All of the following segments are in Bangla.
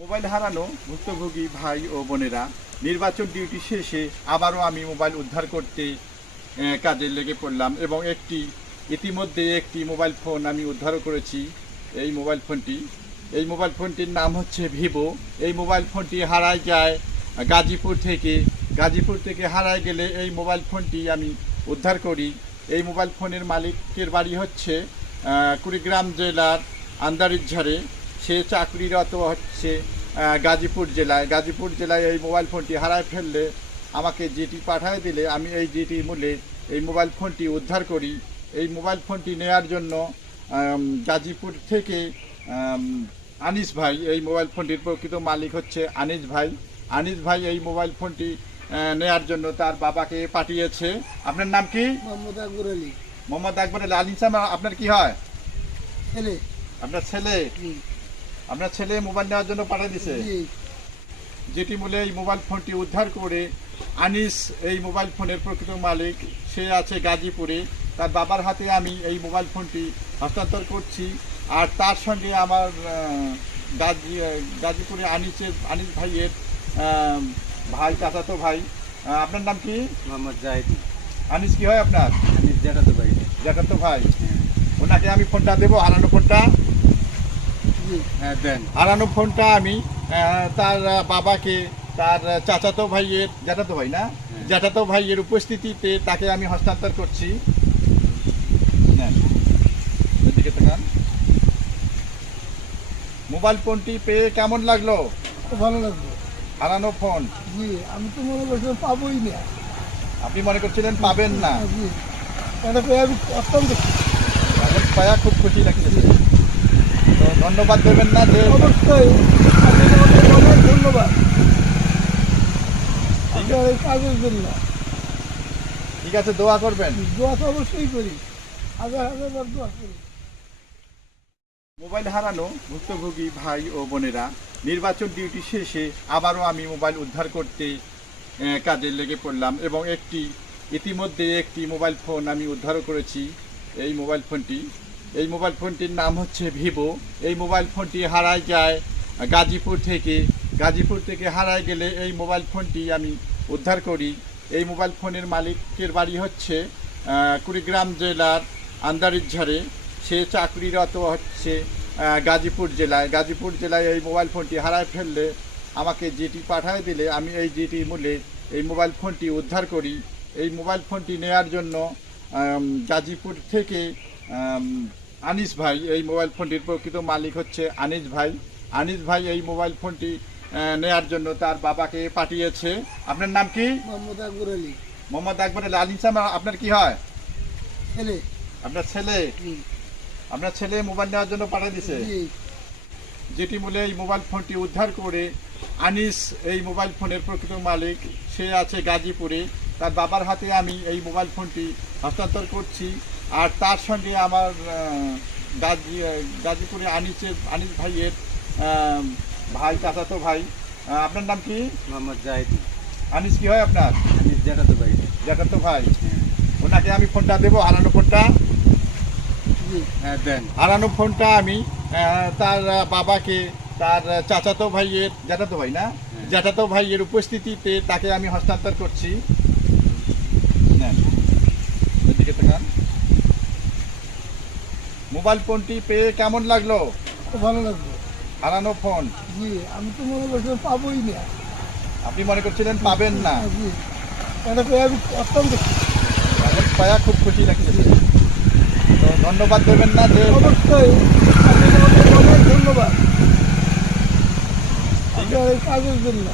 মোবাইল হারানো ভুক্তভোগী ভাই ও বোনেরা, নির্বাচন ডিউটি শেষে আবারও আমি মোবাইল উদ্ধার করতে কাজে লেগে পড়লাম এবং একটি, ইতিমধ্যে একটি মোবাইল ফোন আমি উদ্ধারও করেছি। এই মোবাইল ফোনটি, এই মোবাইল ফোনটির নাম হচ্ছে ভিভো। এই মোবাইল ফোনটি হারায় যায় গাজীপুর থেকে। গাজীপুর থেকে হারায় গেলে এই মোবাইল ফোনটি আমি উদ্ধার করি। এই মোবাইল ফোনের মালিকের বাড়ি হচ্ছে কুড়িগ্রাম জেলার আন্দারিঝারে সে চাকরিরত হচ্ছে গাজীপুর জেলায়। গাজীপুর জেলায় এই মোবাইল ফোনটি হারায় ফেললে আমাকে জিটি পাঠায় দিলে আমি এই জিটি মূল্যে এই মোবাইল ফোনটি উদ্ধার করি। এই মোবাইল ফোনটি নেয়ার জন্য গাজীপুর থেকে আনিস ভাই এই মোবাইল ফোনটির প্রকৃত মালিক হচ্ছে আনিস ভাই। আনিস ভাই এই মোবাইল ফোনটি নেয়ার জন্য তার বাবাকে পাঠিয়েছে। আপনার নাম কি? মোহাম্মদ আকবর আলী। মোহাম্মদ আকবর আলী। আনিস আপনার কি হয়? ছেলে। আপনার ছেলে? আপনার ছেলে মোবাইল নেওয়ার জন্য পাঠিয়ে দিছে। জি। যেটি মূলে এই মোবাইল ফোনটি উদ্ধার করে আনিস এই মোবাইল ফোনের প্রকৃত মালিক। সে আছে গাজীপুরে। তার বাবার হাতে আমি এই মোবাইল ফোনটি হস্তান্তর করছি। আর তার সঙ্গে আমার গাজী গাজীপুরে আনিসের আনিস ভাইয়ের ভাই চাচাতো ভাই। আপনার নাম কি? মোহাম্মদ জাহিদ। আনিস কি হয় আপনার? জাকাতে পারি চাচাতো ভাই। ওনাকে আমি ফোনটা দেবো হারানো ফোনটা। দেন। হারানো ফোনটা আমি তার বাবাকে তার চাচাতো ভাইয়ের জ্যাঠাতো ভাই না? হ্যাঁ। জ্যাঠাতো ভাইয়ের উপস্থিতিতে তাকে আমি হস্তান্তর করছি। মোবাইল ফোনটি পেয়ে কেমন লাগল? খুব ভালো লাগল। হারানো ফোন। জি আমি তো মনে করছিলাম পাবোই না। আপনি মনে করছিলেন পাবেন না? জি এটা পেয়ে আমি অত্যন্ত পায়া খুব খুশি লাগছে ধন্যবাদ দেবেন না যে অবশ্যই। অনেক ধন্যবাদ। আপনার এই কাজের জন্য। ঠিক আছে দোয়া করবেন। দোয়া তো অবশ্যই করি। হাজার হাজার বার দোয়া করি। মোবাইল হারানো ভুক্তভোগী ভাই ও বোনেরা নির্বাচন ডিউটি শেষে আবারও আমি মোবাইল উদ্ধার করতে কাজে লেগে পড়লাম এবং একটি ইতিমধ্যে একটি মোবাইল ফোন আমি উদ্ধারও করেছি। এই মোবাইল ফোনটি এই মোবাইল ফোনটির নাম হচ্ছে ভিভো। এই মোবাইল ফোনটি হারায় যায় গাজীপুর থেকে। গাজীপুর থেকে হারায় গেলে এই মোবাইল ফোনটি আমি উদ্ধার করি। এই মোবাইল ফোনের মালিকের বাড়ি হচ্ছে কুড়িগ্রাম জেলার আন্দারিঝারে সে চাকরিরত হচ্ছে গাজীপুর জেলায়। গাজীপুর জেলায় এই মোবাইল ফোনটি হারায় ফেললে আমাকে জিটি পাঠায় দিলে আমি এই জিটি মূল্যে এই মোবাইল ফোনটি উদ্ধার করি। এই মোবাইল ফোনটি নেয়ার জন্য গাজীপুর থেকে আনিস ভাই এই মোবাইল ফোনটির প্রকৃত মালিক হচ্ছে আনিস ভাই। আনিস ভাই এই মোবাইল ফোনটি নেয়ার জন্য তার বাবাকে পাঠিয়েছে। আপনার নাম কি? মোহাম্মদ আকবর আলী। মোহাম্মদ আকবর আলী। আনিস আপনার কি হয়? ছেলে। আপনার ছেলে? আপনার ছেলে মোবাইল নেওয়ার জন্য পাঠিয়ে দিছে? যেটি মূলে এই মোবাইল ফোনটি উদ্ধার করে আনিস এই মোবাইল ফোনের প্রকৃত মালিক। সে আছে গাজীপুরে। তার বাবার হাতে আমি এই মোবাইল ফোনটি হস্তান্তর করছি। আর তার সঙ্গে আমার গাজী গাজীপুরে আনিসের আনিস ভাইয়ের ভাই চাচাতো ভাই। আপনার নাম কি? মোহাম্মদ জাহিদ। আনিস কি হয় আপনার? আমি জাকাতে পারি জ্যাঠাতো ভাই। হ্যাঁ। ওনাকে আমি ফোনটা দেবো। হারানো ফোনটা? হ্যাঁ দেন। হারানো ফোনটা আমি তার বাবাকে তার চাচাতো ভাইয়ের জ্যাঠাতো ভাই না। জ্যাঠাতো ভাইয়ের উপস্থিতিতে তাকে আমি হস্তান্তর করছি। এদিকে তাকান। মোবাইল ফোনটি পেয়ে কেমন লাগল? খুব ভালো লাগল। হারানো ফোন জি আমি তো মনে করছিলাম পাবোই না। আপনি মনে করছিলেন পাবেন না? জি এটা পেয়ে আমি অত্যন্ত পায়া খুব খুশি লাগছে তো ধন্যবাদ দেবেন না যে অবশ্যই। অনেক ধন্যবাদ। আপনার এই কাজের জন্য।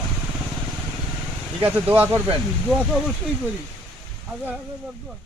ঠিক আছে দোয়া করবেন। দোয়া তো অবশ্যই করি। হাজার হাজার দোয়া